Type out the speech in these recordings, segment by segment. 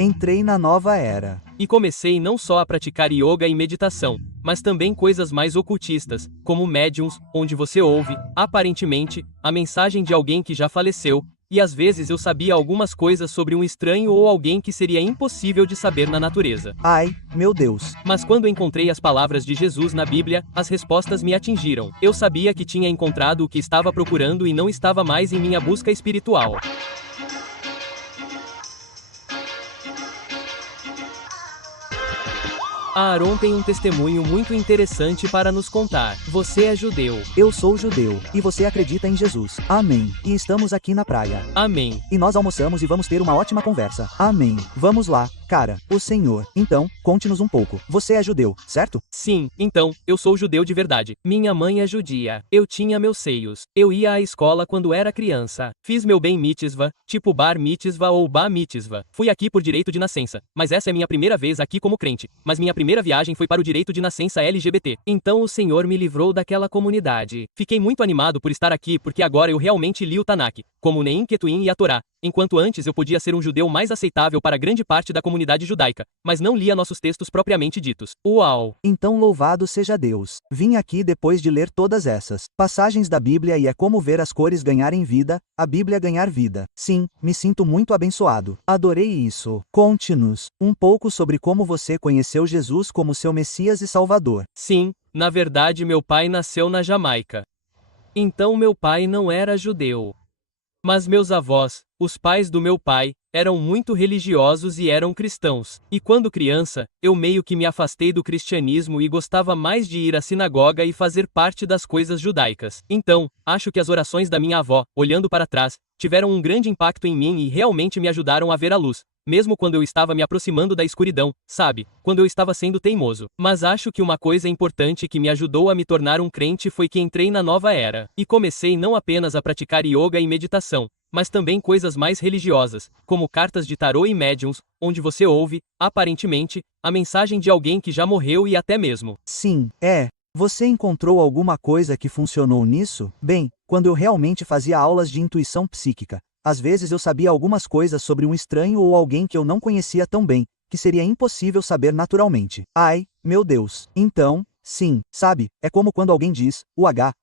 Entrei na nova era. E comecei não só a praticar yoga e meditação, mas também coisas mais ocultistas, como médiums, onde você ouve, aparentemente, a mensagem de alguém que já faleceu, e às vezes eu sabia algumas coisas sobre um estranho ou alguém que seria impossível de saber na natureza. Ai, meu Deus. Mas quando encontrei as palavras de Jesus na Bíblia, as respostas me atingiram. Eu sabia que tinha encontrado o que estava procurando e não estava mais em minha busca espiritual. Aaron tem um testemunho muito interessante para nos contar. Você é judeu. Eu sou judeu, e você acredita em Jesus. Amém. E estamos aqui na praia. Amém. E nós almoçamos e vamos ter uma ótima conversa. Amém. Vamos lá, cara, o Senhor. Então, conte-nos um pouco. Você é judeu, certo? Sim, então, eu sou judeu de verdade. Minha mãe é judia. Eu tinha meus seios. Eu ia à escola quando era criança. Fiz meu ben mitzvah, tipo bar mitzvah ou bar mitzvah. Fui aqui por direito de nascença, mas essa é minha primeira vez aqui como crente. Mas minha primeira viagem foi para o direito de nascença LGBT. Então o Senhor me livrou daquela comunidade. Fiquei muito animado por estar aqui porque agora eu realmente li o Tanakh, como o Neim Ketuim e a Torá. Enquanto antes eu podia ser um judeu mais aceitável para grande parte da comunidade judaica, mas não lia nossos textos propriamente ditos. Uau! Então louvado seja Deus. Vim aqui depois de ler todas essas passagens da Bíblia e é como ver as cores ganharem vida, a Bíblia ganhar vida. Sim, me sinto muito abençoado. Adorei isso. Conte-nos um pouco sobre como você conheceu Jesus como seu Messias e Salvador. Sim, na verdade meu pai nasceu na Jamaica. Então meu pai não era judeu. Mas meus avós, os pais do meu pai, eram muito religiosos e eram cristãos. E quando criança, eu meio que me afastei do cristianismo e gostava mais de ir à sinagoga e fazer parte das coisas judaicas. Então, acho que as orações da minha avó, olhando para trás, tiveram um grande impacto em mim e realmente me ajudaram a ver a luz. Mesmo quando eu estava me aproximando da escuridão, sabe? Quando eu estava sendo teimoso. Mas acho que uma coisa importante que me ajudou a me tornar um crente foi que entrei na nova era. E comecei não apenas a praticar yoga e meditação, mas também coisas mais religiosas, como cartas de tarô e médiums, onde você ouve, aparentemente, a mensagem de alguém que já morreu e até mesmo. Sim, é. Você encontrou alguma coisa que funcionou nisso? Bem, quando eu realmente fazia aulas de intuição psíquica, às vezes eu sabia algumas coisas sobre um estranho ou alguém que eu não conhecia tão bem, que seria impossível saber naturalmente. Ai, meu Deus. Então, sim, sabe, é como quando alguém diz,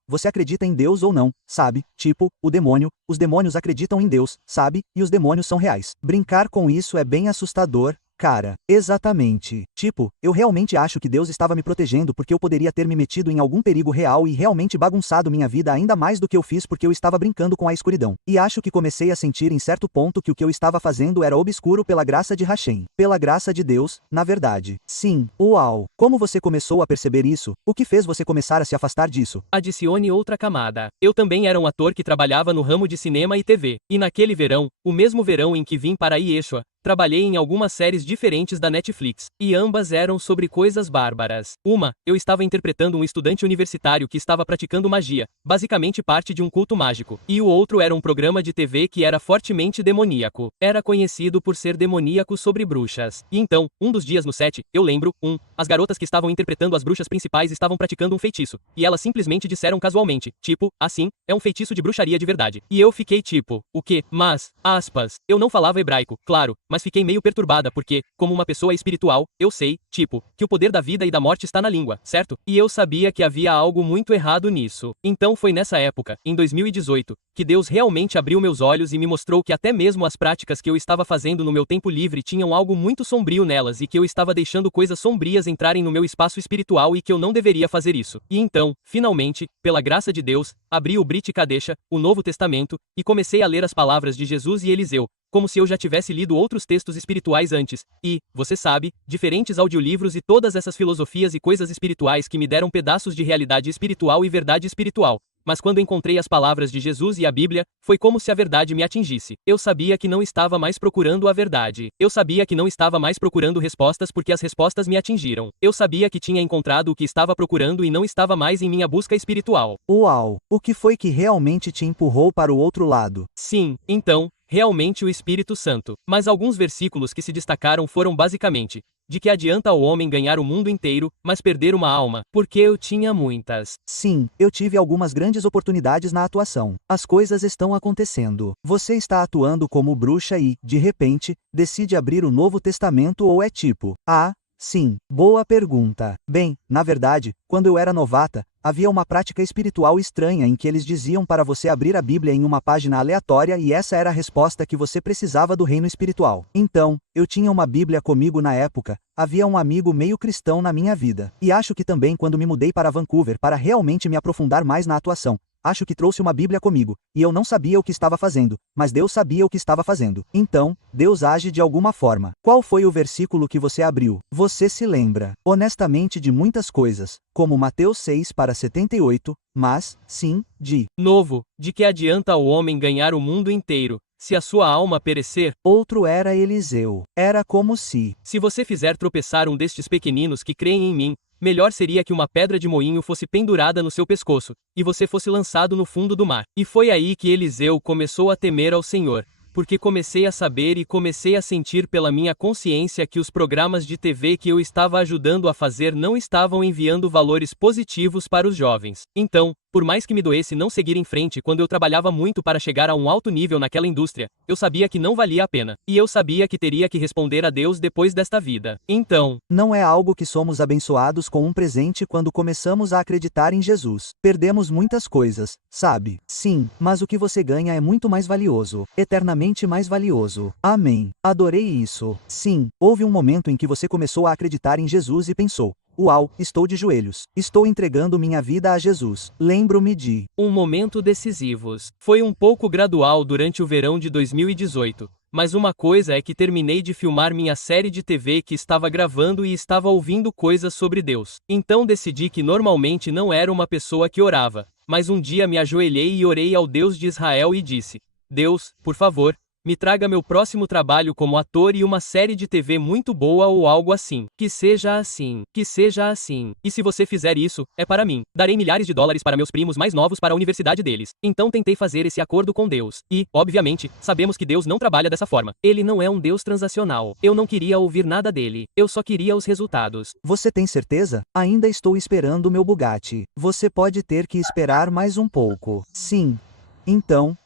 você acredita em Deus ou não, sabe? Tipo, o demônio, os demônios acreditam em Deus, sabe? E os demônios são reais. Brincar com isso é bem assustador. Cara, exatamente. Tipo, eu realmente acho que Deus estava me protegendo porque eu poderia ter me metido em algum perigo real e realmente bagunçado minha vida ainda mais do que eu fiz porque eu estava brincando com a escuridão. E acho que comecei a sentir em certo ponto que o que eu estava fazendo era obscuro pela graça de Hashem. Pela graça de Deus, na verdade. Sim, uau. Como você começou a perceber isso? O que fez você começar a se afastar disso? Adicione outra camada. Eu também era um ator que trabalhava no ramo de cinema e TV. E naquele verão, o mesmo verão em que vim para Yeshua, trabalhei em algumas séries diferentes da Netflix, e ambas eram sobre coisas bárbaras. Uma, eu estava interpretando um estudante universitário que estava praticando magia, basicamente parte de um culto mágico, e o outro era um programa de TV que era fortemente demoníaco. Era conhecido por ser demoníaco sobre bruxas. E então, um dos dias no set, eu lembro, as garotas que estavam interpretando as bruxas principais estavam praticando um feitiço, e elas simplesmente disseram casualmente, tipo, assim, é um feitiço de bruxaria de verdade. E eu fiquei tipo, o quê? Mas, aspas, eu não falava hebraico, claro, mas fiquei meio perturbada porque, como uma pessoa espiritual, eu sei, tipo, que o poder da vida e da morte está na língua, certo? E eu sabia que havia algo muito errado nisso. Então foi nessa época, em 2018, que Deus realmente abriu meus olhos e me mostrou que até mesmo as práticas que eu estava fazendo no meu tempo livre tinham algo muito sombrio nelas e que eu estava deixando coisas sombrias entrarem no meu espaço espiritual e que eu não deveria fazer isso. E então, finalmente, pela graça de Deus, abri o Brit Kadesha, o Novo Testamento, e comecei a ler as palavras de Jesus e Eliseu, como se eu já tivesse lido outros textos espirituais antes, e, você sabe, diferentes audiolivros e todas essas filosofias e coisas espirituais que me deram pedaços de realidade espiritual e verdade espiritual. Mas quando encontrei as palavras de Jesus e a Bíblia, foi como se a verdade me atingisse. Eu sabia que não estava mais procurando a verdade. Eu sabia que não estava mais procurando respostas porque as respostas me atingiram. Eu sabia que tinha encontrado o que estava procurando e não estava mais em minha busca espiritual. Uau! O que foi que realmente te empurrou para o outro lado? Sim, então, realmente o Espírito Santo. Mas alguns versículos que se destacaram foram basicamente: de que adianta ao homem ganhar o mundo inteiro, mas perder uma alma? Porque eu tinha muitas. Sim, eu tive algumas grandes oportunidades na atuação. As coisas estão acontecendo. Você está atuando como bruxa e, de repente, decide abrir o Novo Testamento ou é tipo, ah, sim, boa pergunta. Bem, na verdade, quando eu era novata, havia uma prática espiritual estranha em que eles diziam para você abrir a Bíblia em uma página aleatória e essa era a resposta que você precisava do reino espiritual. Então, eu tinha uma Bíblia comigo na época, havia um amigo meio cristão na minha vida. E acho que também quando me mudei para Vancouver para realmente me aprofundar mais na atuação, acho que trouxe uma Bíblia comigo, e eu não sabia o que estava fazendo, mas Deus sabia o que estava fazendo. Então, Deus age de alguma forma. Qual foi o versículo que você abriu? Você se lembra, honestamente, de muitas coisas, como Mateus 6:78, mas, sim, de novo, de que adianta ao homem ganhar o mundo inteiro, se a sua alma perecer? Outro era Eliseu. Era como se você fizer tropeçar um destes pequeninos que creem em mim, melhor seria que uma pedra de moinho fosse pendurada no seu pescoço, e você fosse lançado no fundo do mar. E foi aí que Eliseu começou a temer ao Senhor, porque comecei a saber e comecei a sentir pela minha consciência que os programas de TV que eu estava ajudando a fazer não estavam enviando valores positivos para os jovens. Então, por mais que me doesse não seguir em frente quando eu trabalhava muito para chegar a um alto nível naquela indústria, eu sabia que não valia a pena. E eu sabia que teria que responder a Deus depois desta vida. Então, não é algo que somos abençoados com um presente quando começamos a acreditar em Jesus. Perdemos muitas coisas, sabe? Sim, mas o que você ganha é muito mais valioso, eternamente mais valioso. Amém. Adorei isso. Sim, houve um momento em que você começou a acreditar em Jesus e pensou: uau, estou de joelhos. Estou entregando minha vida a Jesus. Lembro-me de um momento decisivos. Foi um pouco gradual durante o verão de 2018. Mas uma coisa é que terminei de filmar minha série de TV que estava gravando e estava ouvindo coisas sobre Deus. Então decidi que normalmente não era uma pessoa que orava. Mas um dia me ajoelhei e orei ao Deus de Israel e disse: Deus, por favor, me traga meu próximo trabalho como ator e uma série de TV muito boa ou algo assim. Que seja assim. Que seja assim. E se você fizer isso, é para mim. Darei milhares de dólares para meus primos mais novos para a universidade deles. Então tentei fazer esse acordo com Deus. E, obviamente, sabemos que Deus não trabalha dessa forma. Ele não é um Deus transacional. Eu não queria ouvir nada dele. Eu só queria os resultados. Você tem certeza? Ainda estou esperando o meu Bugatti. Você pode ter que esperar mais um pouco. Sim. Então,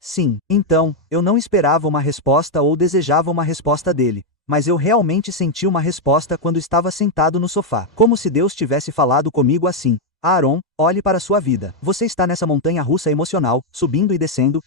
sim, então, eu não esperava uma resposta ou desejava uma resposta dele, mas eu realmente senti uma resposta quando estava sentado no sofá, como se Deus tivesse falado comigo assim: Aaron, olhe para sua vida. Você está nessa montanha-russa emocional, subindo e descendo,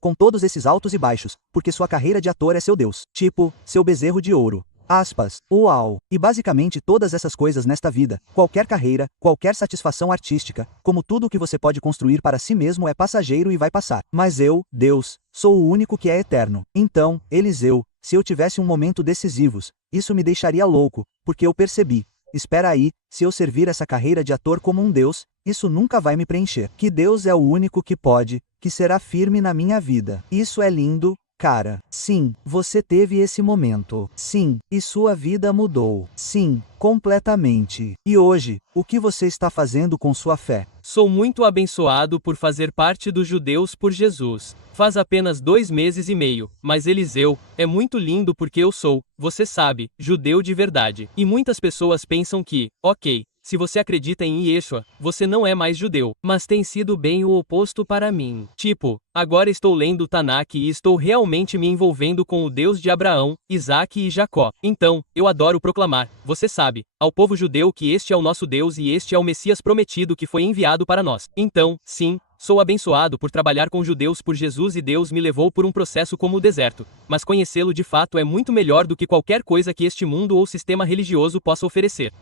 com todos esses altos e baixos, porque sua carreira de ator é seu Deus, tipo, seu bezerro de ouro. Aspas, uau, e basicamente todas essas coisas nesta vida, qualquer carreira, qualquer satisfação artística, como tudo o que você pode construir para si mesmo é passageiro e vai passar. Mas eu, Deus, sou o único que é eterno. Então, Eliseu, se eu tivesse um momento decisivos, isso me deixaria louco, porque eu percebi: espera aí, se eu servir essa carreira de ator como um Deus, isso nunca vai me preencher. Que Deus é o único que pode, que será firme na minha vida. Isso é lindo. Cara, sim, você teve esse momento. Sim, e sua vida mudou. Sim, completamente. E hoje, o que você está fazendo com sua fé? Sou muito abençoado por fazer parte dos Judeus por Jesus. Faz apenas 2 meses e meio, mas Eliseu, é muito lindo porque eu sou, você sabe, judeu de verdade. E muitas pessoas pensam que, ok, se você acredita em Yeshua, você não é mais judeu, mas tem sido bem o oposto para mim. Tipo, agora estou lendo o Tanakh e estou realmente me envolvendo com o Deus de Abraão, Isaque e Jacó. Então, eu adoro proclamar, você sabe, ao povo judeu que este é o nosso Deus e este é o Messias prometido que foi enviado para nós. Então, sim, sou abençoado por trabalhar com judeus por Jesus e Deus me levou por um processo como o deserto, mas conhecê-lo de fato é muito melhor do que qualquer coisa que este mundo ou sistema religioso possa oferecer.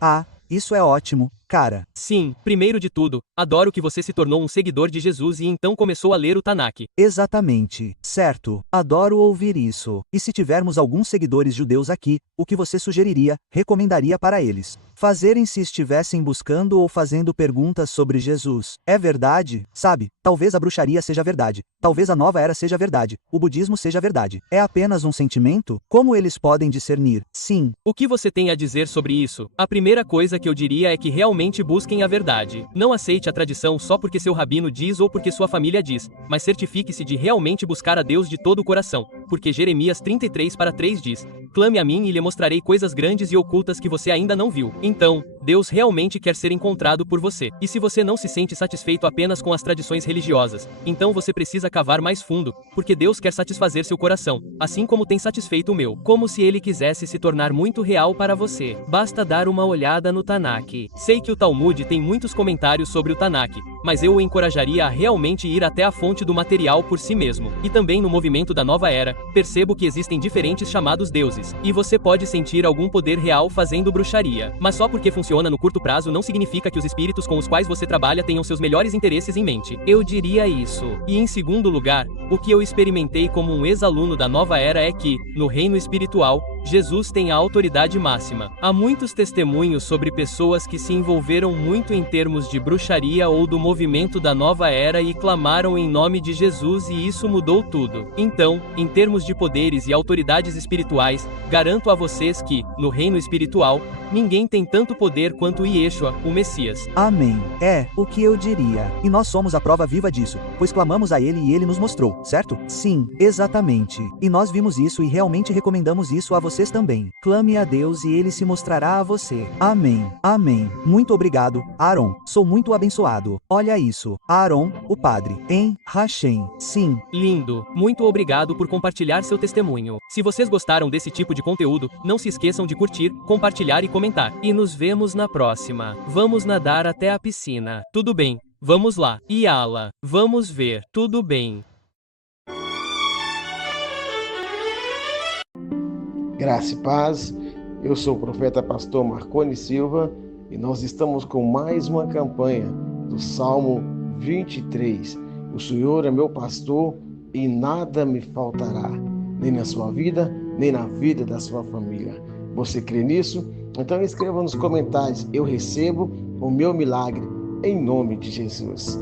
Isso é ótimo, cara. Sim, primeiro de tudo, adoro que você se tornou um seguidor de Jesus e então começou a ler o Tanakh. Exatamente. Certo. Adoro ouvir isso. E se tivermos alguns seguidores judeus aqui, o que você sugeriria, recomendaria para eles fazerem se estivessem buscando ou fazendo perguntas sobre Jesus? É verdade? Sabe, talvez a bruxaria seja verdade. Talvez a nova era seja verdade. O budismo seja verdade. É apenas um sentimento? Como eles podem discernir? Sim. O que você tem a dizer sobre isso? A primeira coisa que eu diria é que realmente realmente busquem a verdade. Não aceite a tradição só porque seu rabino diz ou porque sua família diz, mas certifique-se de realmente buscar a Deus de todo o coração, porque Jeremias 33:3 diz: clame a mim e lhe mostrarei coisas grandes e ocultas que você ainda não viu. Então, Deus realmente quer ser encontrado por você. E se você não se sente satisfeito apenas com as tradições religiosas, então você precisa cavar mais fundo, porque Deus quer satisfazer seu coração, assim como tem satisfeito o meu. Como se ele quisesse se tornar muito real para você. Basta dar uma olhada no Tanakh. Sei que o Talmud tem muitos comentários sobre o Tanakh, mas eu o encorajaria a realmente ir até a fonte do material por si mesmo. E também no movimento da nova era, percebo que existem diferentes chamados deuses, e você pode sentir algum poder real fazendo bruxaria. Mas só porque funciona no curto prazo não significa que os espíritos com os quais você trabalha tenham seus melhores interesses em mente. Eu diria isso. E em segundo lugar, o que eu experimentei como um ex-aluno da nova era é que, no reino espiritual, Jesus tem a autoridade máxima. Há muitos testemunhos sobre pessoas que se envolveram muito em termos de bruxaria ou do movimento da nova era e clamaram em nome de Jesus e isso mudou tudo. Então, em termos de poderes e autoridades espirituais, garanto a vocês que, no reino espiritual, ninguém tem tanto poder quanto Yeshua, o Messias. Amém. É o que eu diria. E nós somos a prova viva disso, pois clamamos a ele e ele nos mostrou, certo? Sim, exatamente. E nós vimos isso e realmente recomendamos isso a vocês também. Clame a Deus e ele se mostrará a você. Amém. Amém. Muito obrigado, Aaron. Sou muito abençoado. Olha isso. Aaron, o padre. Em Hashem. Sim. Lindo. Muito obrigado por compartilhar seu testemunho. Se vocês gostaram desse tipo de conteúdo, não se esqueçam de curtir, compartilhar e comentar. E nos vemos na próxima. Vamos nadar até a piscina. Tudo bem. Vamos lá. Yala. Vamos ver. Tudo bem. Graça e paz, eu sou o profeta pastor Marconi Silva e nós estamos com mais uma campanha do Salmo 23. O Senhor é meu pastor e nada me faltará, nem na sua vida, nem na vida da sua família. Você crê nisso? Então escreva nos comentários, eu recebo o meu milagre em nome de Jesus.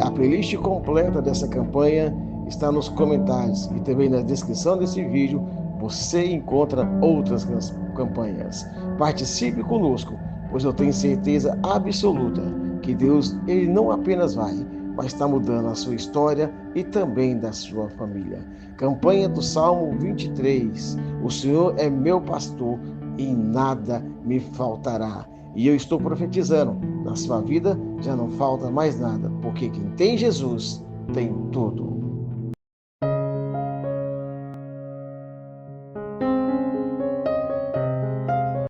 A playlist completa dessa campanha está nos comentários e também na descrição desse vídeo. Você encontra outras campanhas. Participe conosco, pois eu tenho certeza absoluta que Deus, ele não apenas mas está mudando a sua história e também da sua família. Campanha do Salmo 23. O Senhor é meu pastor e nada me faltará. E eu estou profetizando, na sua vida já não falta mais nada, porque quem tem Jesus tem tudo.